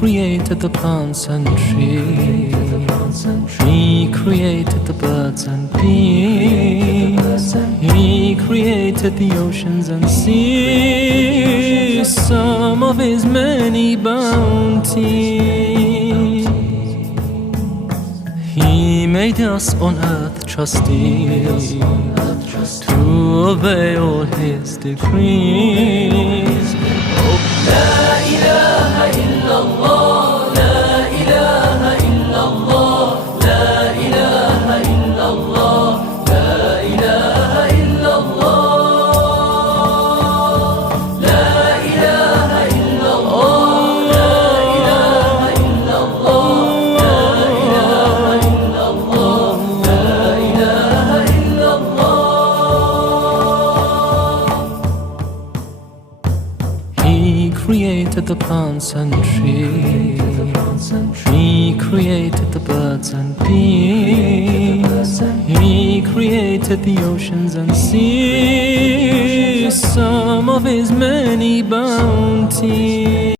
created the plants and trees. He created the birds and bees. He created the oceans and seas, some of his many bounties. He made us on earth trustees to obey all his decrees. La ilaha illallah, la ilaha illallah, la ilaha illallah, la ilaha illallah, la ilaha illallah, la ilaha illallah, la ilaha illallah, la ilaha illallah. He created the plants and trees. He created the birds and bees. He created the oceans and seas, some of his many bounties.